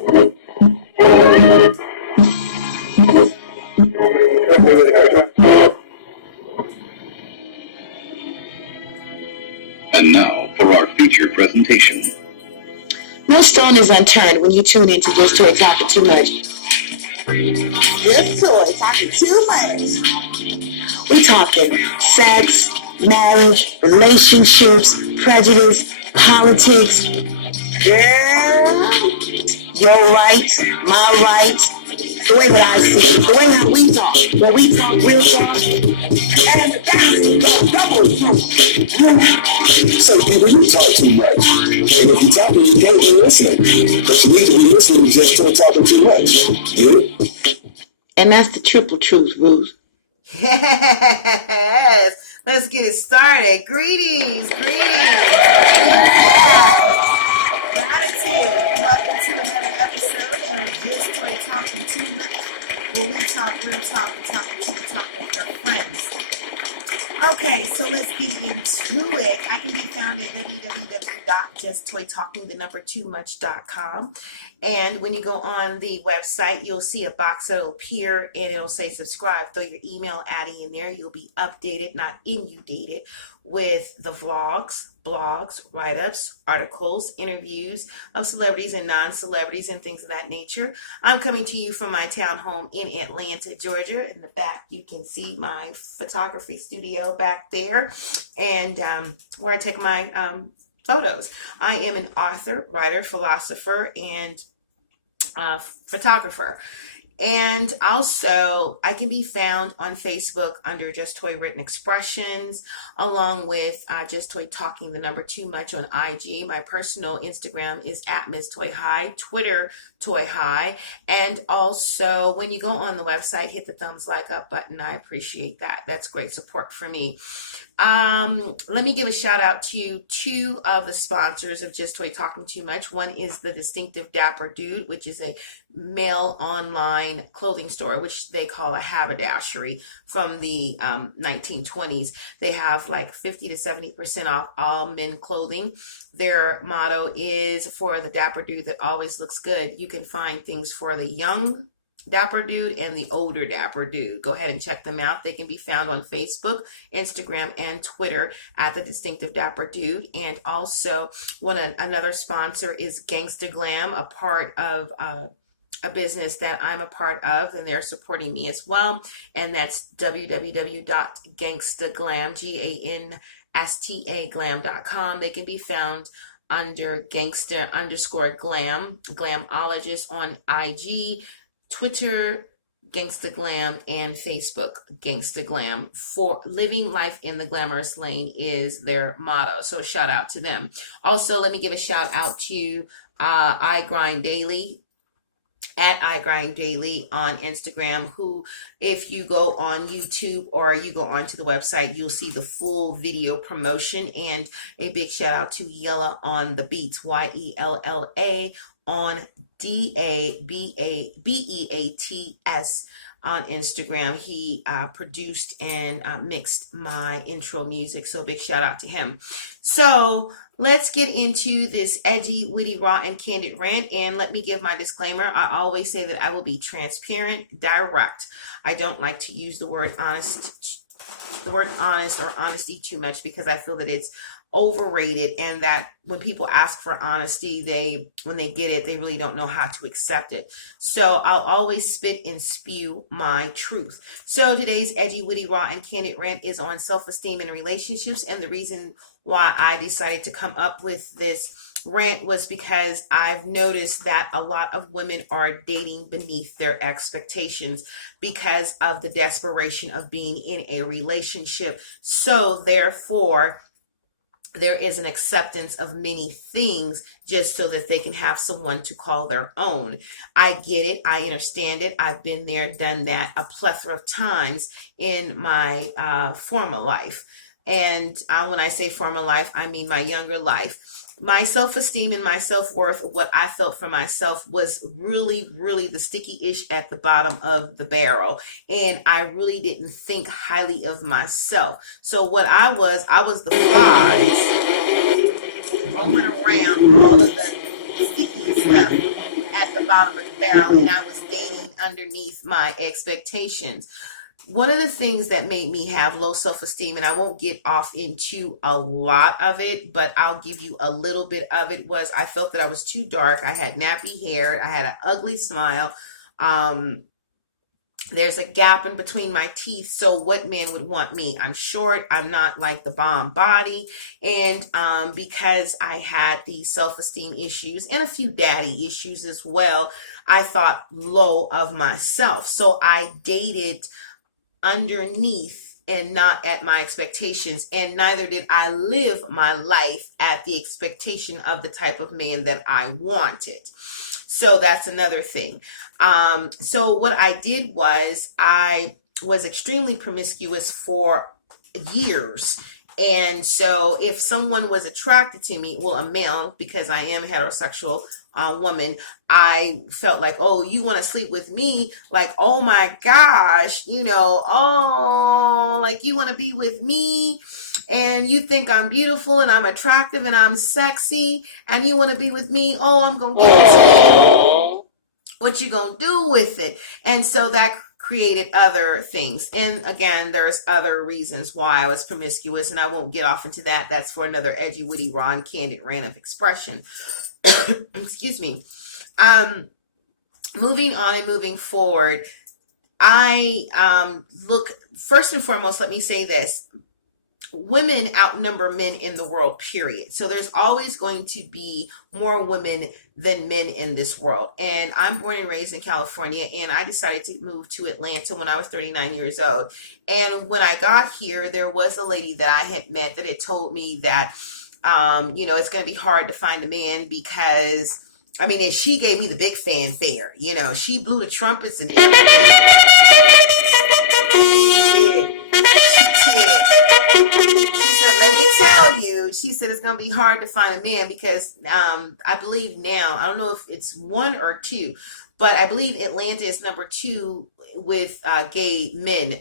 And now for our feature presentation. No stone is unturned when you tune into Just Toy Talking Too Much. Just Toy Talking Too Much. We talking sex, marriage, relationships, prejudice, politics. Girl, your rights, my rights, the way that I see it, the way that we talk, where we talk real talk, and that's the double truth. So people, you talk too much. And if you're talking, you can't be listening. But you need to be listening to Just Toy Talking Too Much. Yeah? And that's the triple truth, Ruth. Yes. Let's get it started. Greetings. Gratitude. Welcome to another episode of Just Toy Talking Too Much, where we talk real talk and talk with your friends. Okay, so let's get into it. I can be found at www.justtoytalking2much.com. And when you go on the website, you'll see a box that'll appear and it'll say subscribe. Throw your email adding in there. You'll be updated, not inundated, with the vlogs, blogs, write-ups, articles, interviews of celebrities and non-celebrities and things of that nature. I'm coming to you from my town home in Atlanta, Georgia. In the back, you can see my photography studio back there, and where I take my photos. I am an author, writer, philosopher, and photographer. And also, I can be found on Facebook under Just Toy Written Expressions, along with Just Toy Talking, the number 2 much on IG. My personal Instagram is @MissToyHigh, Twitter, Toy High. And also, when you go on the website, hit the thumbs like up button. I appreciate that. That's great support for me. Let me give a shout out to 2 of the sponsors of Just Toy Talking Too Much. One is the Distinctive Dapper Dude, which is a male online clothing store, which they call a haberdashery from the 1920s. They have like 50 to 70% off all men clothing. Their motto is, for the dapper dude that always looks good. You can find things for the young dapper dude and the older dapper dude. Go ahead and check them out. They can be found on Facebook, Instagram, and Twitter at the Distinctive Dapper Dude. And also, another sponsor is Gangsta Glam, a part of a business that I'm a part of, and they're supporting me as well. And that's www.gangstaglam, GANSTA glam.com. They can be found under gangster_glam, glamologist on IG, Twitter, Gangsta Glam, and Facebook, Gangsta Glam. For living life in the glamorous lane is their motto. So shout out to them. Also, let me give a shout out to I Grind Daily, at I Grind Daily on Instagram, who, if you go on YouTube or you go onto the website, you'll see the full video promotion. And a big shout out to Yella on the Beats, YELLA on DABEATS on Instagram. He produced and mixed my intro music, so big shout out to him. So let's get into this edgy, witty, raw, and candid rant. And let me give my disclaimer. I always say that I will be transparent, direct. I don't like to use the word honest or honesty too much, because I feel that it's overrated, and that when people ask for honesty, when they get it, they really don't know how to accept it. So I'll always spit and spew my truth. So today's edgy, witty, raw, and candid rant is on self-esteem and relationships. And the reason why I decided to come up with this rant was because I've noticed that a lot of women are dating beneath their expectations because of the desperation of being in a relationship. So therefore, there is an acceptance of many things just so that they can have someone to call their own. I get it. I understand it. I've been there, done that a plethora of times in my former life. And when I say former life, I mean my younger life. My self-esteem and my self-worth, what I felt for myself, was really, really the sticky ish at the bottom of the barrel. And I really didn't think highly of myself. So what I was the flies rolling around all of the sticky stuff at the bottom of the barrel and I was dating underneath my expectations. One of the things that made me have low self-esteem, and I won't get off into a lot of it, but I'll give you a little bit of it, was I felt that I was too dark. I had nappy hair. I had an ugly smile. There's a gap in between my teeth. So what man would want me? I'm short. I'm not like the bomb body. And because I had these self-esteem issues and a few daddy issues as well, I thought low of myself. So I dated underneath and not at my expectations, and neither did I live my life at the expectation of the type of man that I wanted. So that's another thing. So what I did was I was extremely promiscuous for years. And so if someone was attracted to me, well, a male, because I am a heterosexual woman, I felt like, oh, you want to sleep with me? Like, oh my gosh, like you want to be with me? And you think I'm beautiful and I'm attractive and I'm sexy and you want to be with me? Oh, I'm going to give it to you. What you going to do with it? And so that created other things. And again, there's other reasons why I was promiscuous, and I won't get off into that. That's for another edgy, witty, raw, and candid rant of expression. Excuse me. Moving on and moving forward, I look, first and foremost, let me say this. Women outnumber men in the world, period. So there's always going to be more women than men in this world. And I'm born and raised in California, and I decided to move to Atlanta when I was 39 years old. And when I got here, there was a lady that I had met that had told me that, it's going to be hard to find a man because, and she gave me the big fanfare. She blew the trumpets and let me tell you, she said it's going to be hard to find a man because I believe now, I don't know if it's one or two, but I believe Atlanta is number 2 with gay men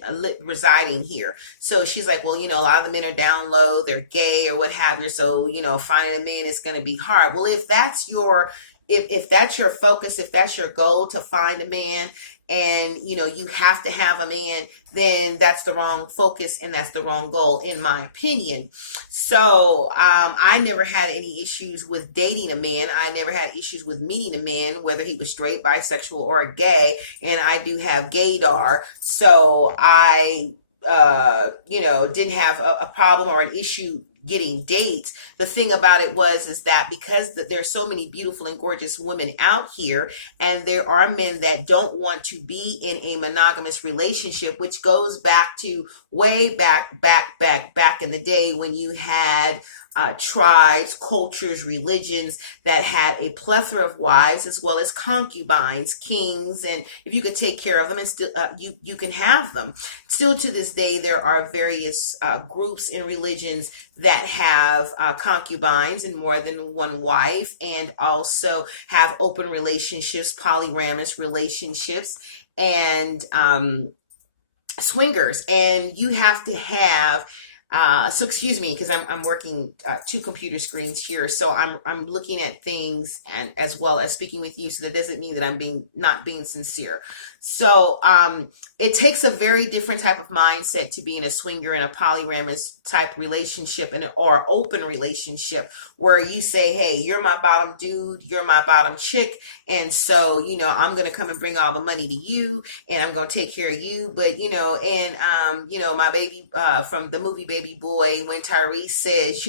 residing here. So she's like, well, a lot of the men are down low, they're gay or what have you. So, finding a man is going to be hard. Well, if that's your focus, if that's your goal to find a man, and you have to have a man, then that's the wrong focus and that's the wrong goal, in my opinion. So I never had any issues with dating a man. I never had issues with meeting a man, whether he was straight, bisexual, or gay. And I do have gaydar, so I didn't have a problem or an issue getting dates. The thing about it is that because there's so many beautiful and gorgeous women out here, and there are men that don't want to be in a monogamous relationship, which goes back to way back in the day when you had tribes, cultures, religions that had a plethora of wives as well as concubines, kings, and if you could take care of them and still you can have them. Still to this day, there are various groups and religions that have concubines and more than one wife, and also have open relationships, polyamorous relationships, and swingers. And you have to have so excuse me, because I'm working 2 computer screens here, so I'm looking at things and as well as speaking with you. So that doesn't mean that I'm not being sincere. So it takes a very different type of mindset to be in a swinger and a polyamorous type relationship or open relationship where you say, hey, you're my bottom dude, you're my bottom chick, and so I'm gonna come and bring all the money to you, and I'm gonna take care of you. But my baby from the movie Baby Boy, when Tyrese says,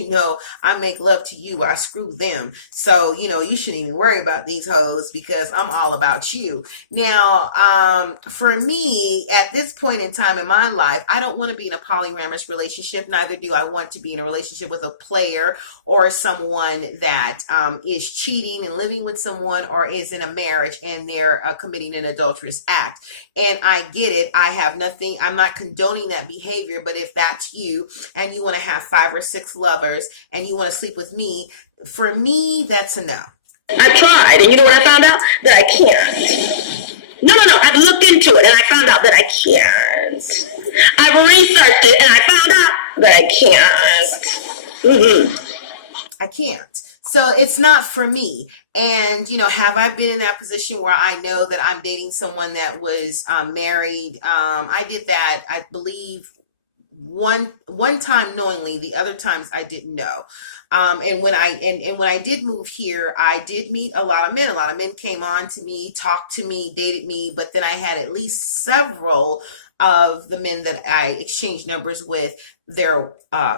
I make love to you, I screw them. So, you shouldn't even worry about these hoes because I'm all about you. Now, for me, at this point in time in my life, I don't want to be in a polyamorous relationship. Neither do I want to be in a relationship with a player or someone that is cheating and living with someone, or is in a marriage and they're committing an adulterous act. And I get it. I have nothing. I'm not condoning that behavior, but if that's you, and you want to have 5 or 6 lovers and you want to sleep with me, for me, that's a no. I tried, and you know what I found out? That I can't. No, I've looked into it, and I found out that I can't. I've researched it, and I found out that I can't. I can't. So it's not for me. And, have I been in that position where I know that I'm dating someone that was married? I did that, I believe, one time knowingly. The other times I didn't know. And when I did move here, I did meet a lot of men. A lot of men came on to me, talked to me, dated me, but then I had at least several of the men that I exchanged numbers with, their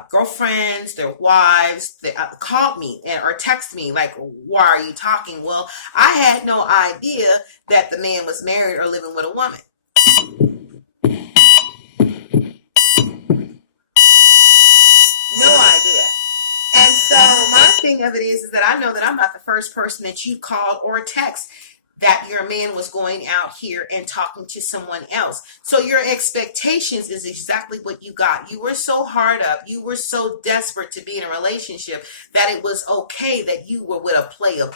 girlfriends, their wives, they called me or text me like, why are you talking? Well, I had no idea that the man was married or living with a woman. No idea. And so my thing of it is that I know that I'm not the first person that you called or text that your man was going out here and talking to someone else. So your expectations is exactly what you got. You were so hard up. You were so desperate to be in a relationship that it was okay that you were with a player,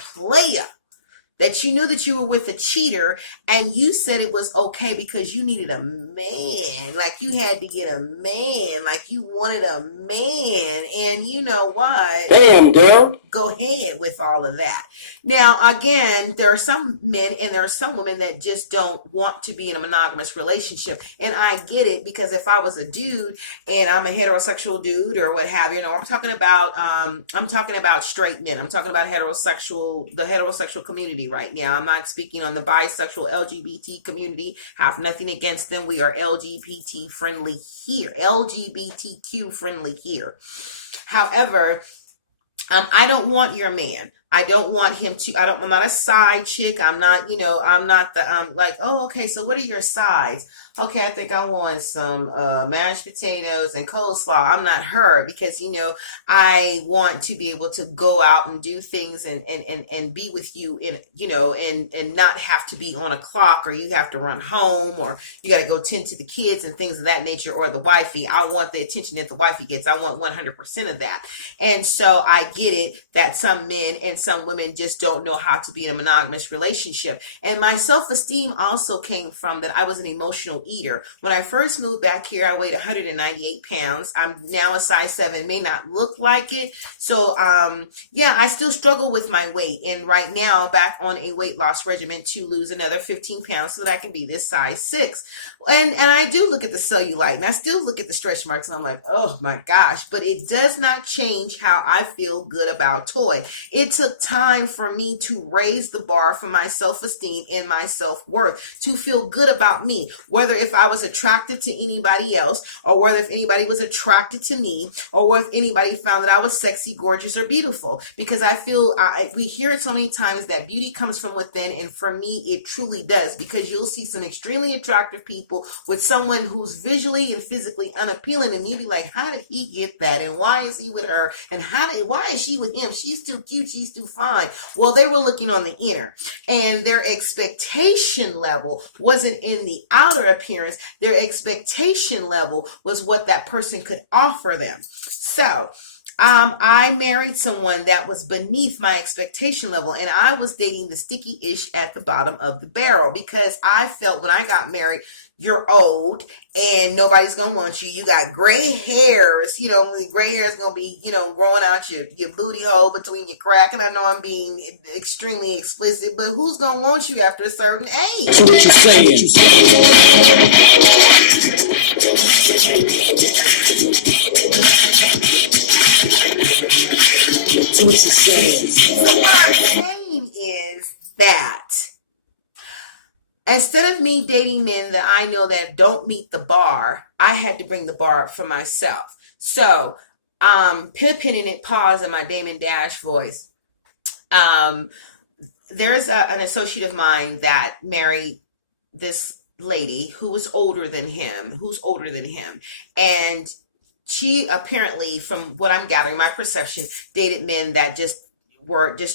that you knew that you were with a cheater, and you said it was okay because you needed a man. Like you had to get a man. Like you wanted a man. And you know what? Damn, girl. Go ahead with all of that. Now, again, there are some men and there are some women that just don't want to be in a monogamous relationship. And I get it, because if I was a dude and I'm a heterosexual dude or what have you, I'm talking about straight men. I'm talking about the heterosexual community right now. I'm not speaking on the bisexual LGBT community. Have nothing against them. We are LGBT friendly here. LGBTQ friendly here. However, I don't want your man. I don't want him to, I'm not a side chick. I'm not, I'm not the, like, oh, okay, so what are your sides? Okay, I think I want some mashed potatoes and coleslaw. I'm not her, because, I want to be able to go out and do things and be with you and not have to be on a clock, or you have to run home, or you got to go tend to the kids and things of that nature, or the wifey. I want the attention that the wifey gets. I want 100% of that. And so I get it that some men and some women just don't know how to be in a monogamous relationship. And my self-esteem also came from that I was an emotional eater. When I first moved back here, I weighed 198 pounds. I'm now a size 7, may not look like it. So, I still struggle with my weight. And right now, back on a weight loss regimen to lose another 15 pounds so that I can be this size 6. And I do look at the cellulite, and I still look at the stretch marks, and I'm like, oh my gosh, but it does not change how I feel good about toy. It took time for me to raise the bar for my self-esteem and my self-worth, to feel good about me, whether if I was attracted to anybody else, or whether if anybody was attracted to me, or whether if anybody found that I was sexy, gorgeous, or beautiful. Because I feel we hear it so many times that beauty comes from within, and for me it truly does, because you'll see some extremely attractive people with someone who's visually and physically unappealing, and you'll be like, how did he get that, and why is he with her, and why is she with him? She's too cute, she's too fine. Well, they were looking on the inner, and their expectation level wasn't in the outer appearance. Their expectation level was what that person could offer them. So I married someone that was beneath my expectation level, and I was dating the sticky ish at the bottom of the barrel, because I felt when I got married, you're old and nobody's gonna want you. You got gray hairs, gray hair is gonna be, growing out your booty hole between your crack. And I know I'm being extremely explicit, but who's gonna want you after a certain age? So what you saying? So what you saying? So what I'm saying is that instead of me dating men that I know that don't meet the bar, I had to bring the bar up for myself. So, pinning it, pause in my Damon Dash voice. There's an associate of mine that married this lady who was older than him, and she apparently, from what I'm gathering, my perception, dated men that just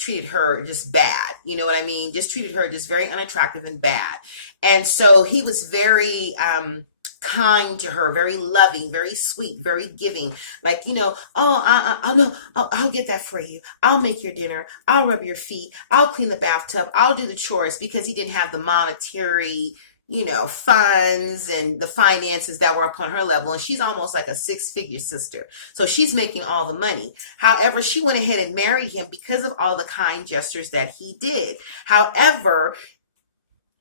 treated her just bad. You know what I mean? Just treated her just very unattractive and bad. And so he was very kind to her, very loving, very sweet, very giving. Like, I'll get that for you. I'll make your dinner. I'll rub your feet. I'll clean the bathtub. I'll do the chores, because he didn't have the monetary, funds and the finances that were upon her level. And she's almost like a six-figure sister. So she's making all the money. However, she went ahead and married him because of all the kind gestures that he did. However,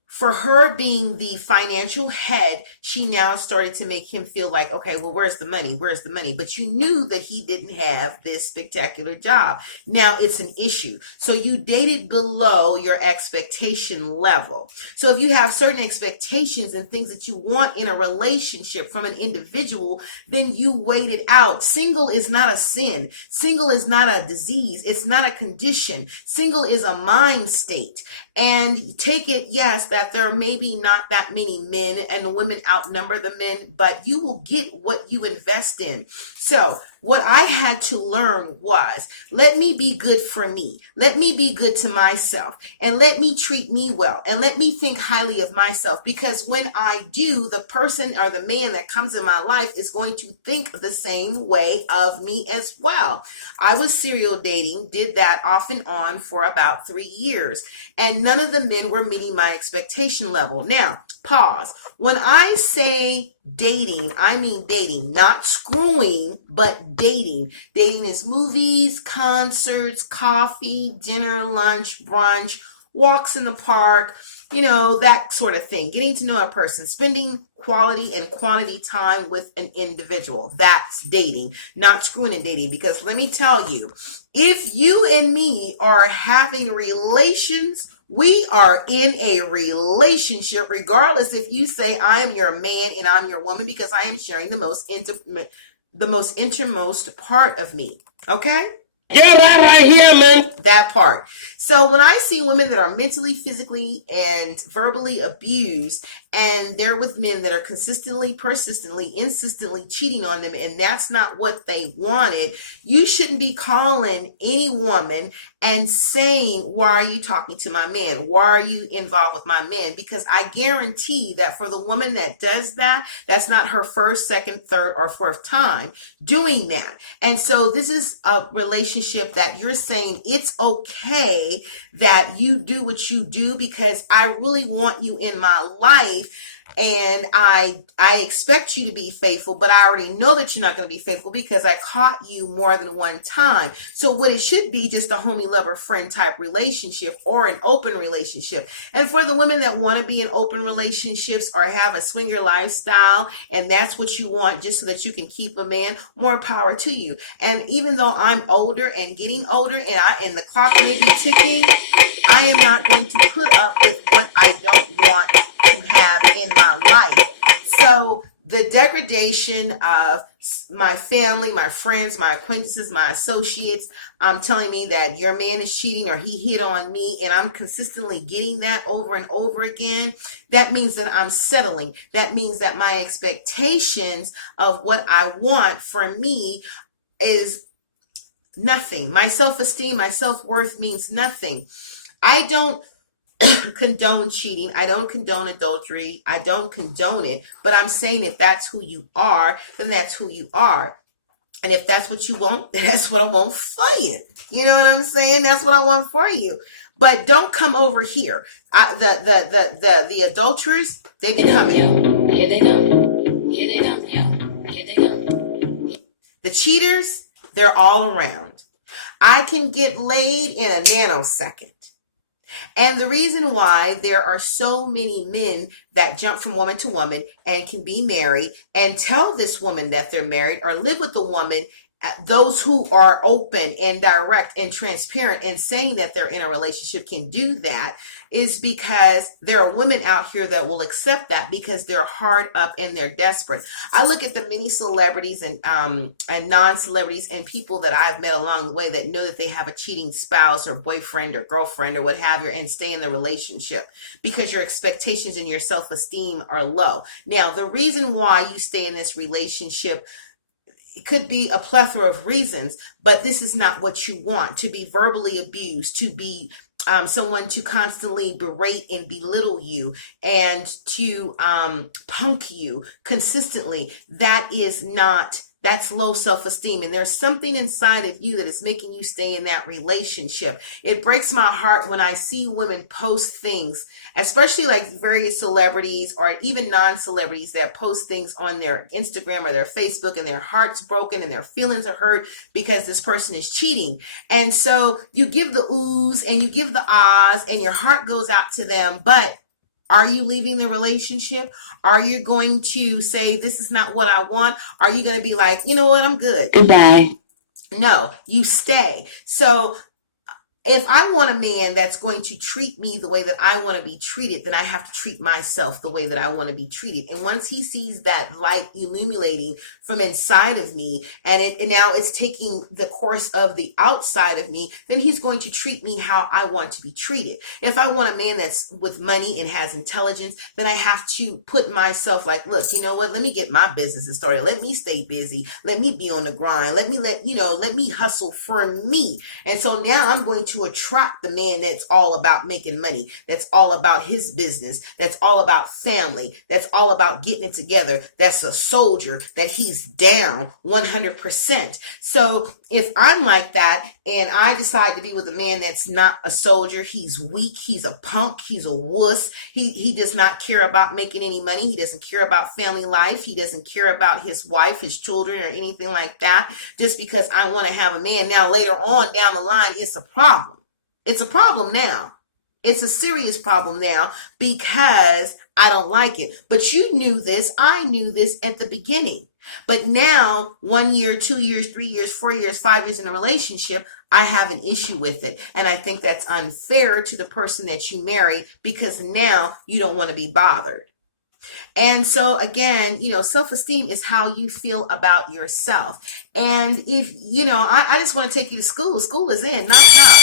for her being the financial head, she now started to make him feel like, okay, well, where's the money? Where's the money? But you knew that he didn't have this spectacular job. Now it's an issue. So you dated below your expectation level. So if you have certain expectations and things that you want in a relationship from an individual, then you wait it out. Single is not a sin. Single is not a disease. It's not a condition. Single is a mind state. And take it, yes, that there are maybe not that many men and women outnumber the men, but you will get what you invest in. So what I had to learn was, let me be good for me. Let me be good to myself, and let me treat me well, and let me think highly of myself, because when I do, the person or the man that comes in my life is going to think the same way of me as well. I was serial dating, did that off and on for about 3 years, and none of the men were meeting my expectation level. Now, pause. When I say dating, I mean dating, not screwing, but dating. Dating is movies, concerts, coffee, dinner, lunch, brunch, walks in the park, that sort of thing. Getting to know a person, spending quality and quantity time with an individual. That's dating, not screwing and dating. Because let me tell you, if you and me are having relations, we are in a relationship, regardless if you say I am your man and I'm your woman, because I am sharing the most intimate, the most innermost part of me. Okay? Yeah, that right here, man. That part. So when I see women that are mentally, physically, and verbally abused, and they're with men that are consistently, persistently, insistently cheating on them, and that's not what they wanted, you shouldn't be calling any woman and saying, why are you talking to my man? Why are you involved with my man? Because I guarantee that for the woman that does that, that's not her first, second, third, or fourth time doing that. And so this is a relationship that you're saying it's okay that you do what you do because I really want you in my life, and I expect you to be faithful, but I already know that you're not going to be faithful because I caught you more than one time. So what it should be, just a homie, lover, friend type relationship, or an open relationship. And for the women that want to be in open relationships or have a swinger lifestyle, and that's what you want just so that you can keep a man, more power to you. And even though I'm older and getting older, and the clock may be ticking, I am not going to put up with what I don't want to have in my life. So the degradation of my family, my friends, my acquaintances, my associates, telling me that your man is cheating or he hit on me, and I'm consistently getting that over and over again, that means that I'm settling. That means that my expectations of what I want for me is nothing. My self-esteem, my self-worth means nothing. I don't condone cheating. I don't condone adultery. I don't condone it. But I'm saying if that's who you are, then that's who you are. And if that's what you want, then that's what I want for you. You know what I'm saying? That's what I want for you. But don't come over here. The adulterers, they be coming. Here they come. Here they come, yo. Here they come. The cheaters, they're all around. I can get laid in a nanosecond. And the reason why there are so many men that jump from woman to woman and can be married and tell this woman that they're married or live with the woman, those who are open and direct and transparent and saying that they're in a relationship can do that, is because there are women out here that will accept that because they're hard up and they're desperate. I look at the many celebrities and non-celebrities and people that I've met along the way that know that they have a cheating spouse or boyfriend or girlfriend or what have you, and stay in the relationship because your expectations and your self-esteem are low. Now, the reason why you stay in this relationship, it could be a plethora of reasons, but this is not what you want. To be verbally abused, to be someone to constantly berate and belittle you, and to punk you consistently, that is not That's low self-esteem, and there's something inside of you that is making you stay in that relationship. It breaks my heart when I see women post things, especially like various celebrities or even non-celebrities that post things on their Instagram or their Facebook, and their heart's broken and their feelings are hurt because this person is cheating. And so you give the oohs and you give the ahs and your heart goes out to them, but are you leaving the relationship? Are you going to say, this is not what I want? Are you going to be like, you know what, I'm good? Goodbye. No, you stay. So if I want a man that's going to treat me the way that I want to be treated, then I have to treat myself the way that I want to be treated. And once he sees that light illuminating from inside of me, and now it's taking the course of the outside of me, then he's going to treat me how I want to be treated. If I want a man that's with money and has intelligence, then I have to put myself like, look, you know what? Let me get my businesses started. Let me stay busy. Let me be on the grind. Let me hustle for me. And so now I'm going to attract the man that's all about making money, that's all about his business, that's all about family, that's all about getting it together, that's a soldier, that he's down 100%. So if I'm like that and I decide to be with a man that's not a soldier, he's weak, he's a punk, he's a wuss, he does not care about making any money, he doesn't care about family life, he doesn't care about his wife, his children, or anything like that, just because I want to have a man. Now later on down the line, it's a problem. It's a problem now. It's a serious problem now because I don't like it. But you knew this. I knew this at the beginning. But now, 1 year, 2 years, 3 years, 4 years, 5 years in a relationship, I have an issue with it. And I think that's unfair to the person that you marry because now you don't want to be bothered. And so again, self-esteem is how you feel about yourself. And if, I just want to take you to school. School is in, not out.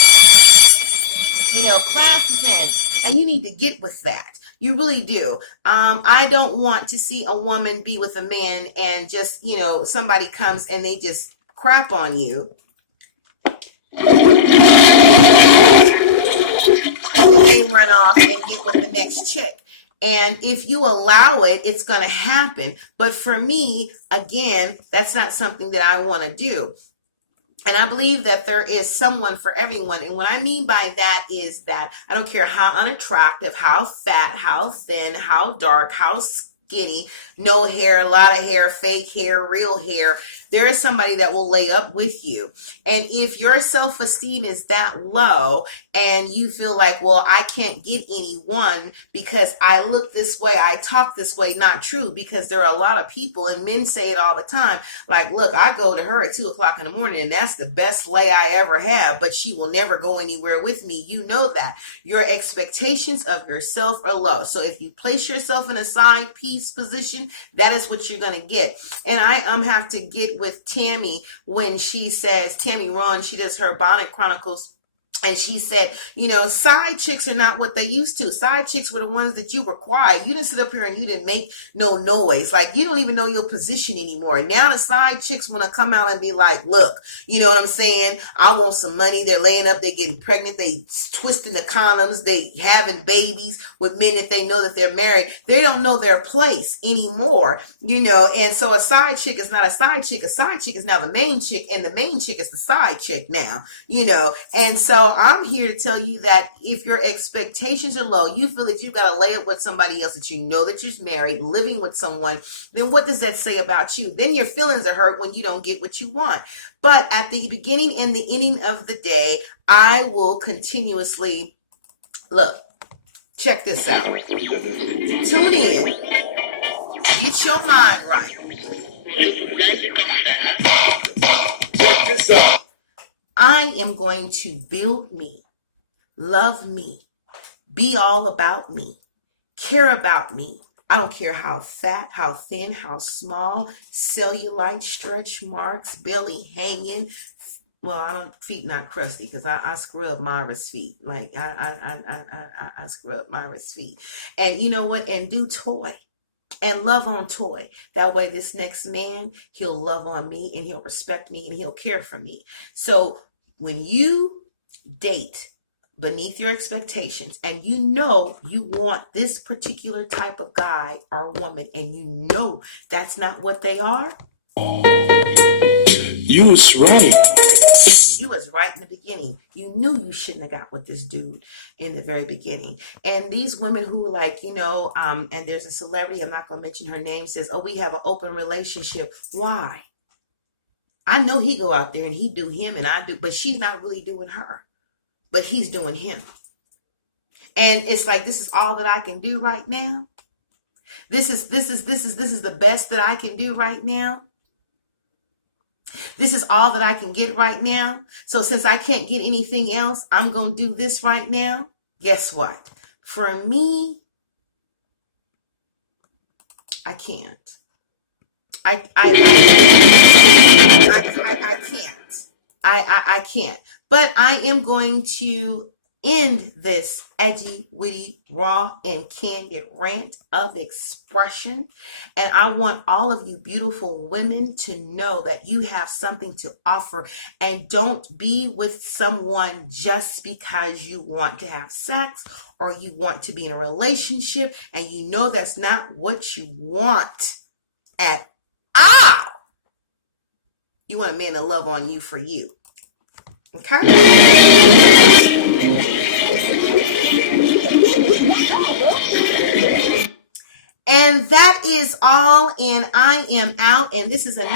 Class is in, and you need to get with that. You really do. I don't want to see a woman be with a man and just, somebody comes and they just crap on you. They run off and get with the next chick. And if you allow it, it's going to happen. But for me, again, that's not something that I want to do. And I believe that there is someone for everyone. And what I mean by that is that I don't care how unattractive, how fat, how thin, how dark, how skinny, no hair, a lot of hair, fake hair, real hair, there is somebody that will lay up with you. And if your self-esteem is that low and you feel like, well, I can't get anyone because I look this way, I talk this way, not true, because there are a lot of people, and men say it all the time, like, look, I go to her at 2 o'clock in the morning and that's the best lay I ever have, but she will never go anywhere with me. You know that. Your expectations of yourself are low. So if you place yourself in a side piece position, that is what you're going to get. And I have to get with Tammy when she says, Tammy Ron, she does her Bonnet Chronicles, and she said, side chicks are not what they used to. Side chicks were the ones that you were quiet. You didn't sit up here and you didn't make no noise. Like, you don't even know your position anymore. And now the side chicks want to come out and be like, look, you know what I'm saying? I want some money. They're laying up. They're getting pregnant. They twisting the condoms. They having babies with men that they know that they're married. They don't know their place anymore, And so a side chick is not a side chick. A side chick is now the main chick, and the main chick is the side chick now, And so I'm here to tell you that if your expectations are low, you feel that you've got to lay up with somebody else that you know that you're married, living with someone, then what does that say about you? Then your feelings are hurt when you don't get what you want. But at the beginning and the ending of the day, I will continuously, look, check this out. Tune in. Get your mind right. Check this out. I am going to build me, love me, be all about me, care about me. I don't care how fat, how thin, how small, cellulite, stretch marks, belly hanging. Well, feet not crusty because I scrub Myra's feet. Like I scrub Myra's feet. And you know what? And do toy. And love on toy. That way this next man, he'll love on me and he'll respect me and he'll care for me. So when you date beneath your expectations and you know you want this particular type of guy or woman and you know that's not what they are, You was right. You was right in the beginning. You knew you shouldn't have got with this dude in the very beginning. And these women who like, and there's a celebrity, I'm not going to mention her name, says, oh, we have an open relationship. Why? I know he go out there and he do him and I do, but she's not really doing her, but he's doing him. And it's like, this is all that I can do right now. This is the best that I can do right now. This is all that I can get right now. So since I can't get anything else, I'm going to do this right now. Guess what? For me, I can't. I can't. I can't. But I am going to end this edgy, witty, raw, and candid rant of expression. And I want all of you beautiful women to know that you have something to offer. And don't be with someone just because you want to have sex or you want to be in a relationship and you know that's not what you want at all. You want a man to love on you for you. Okay? And that is all, and I am out, and this is another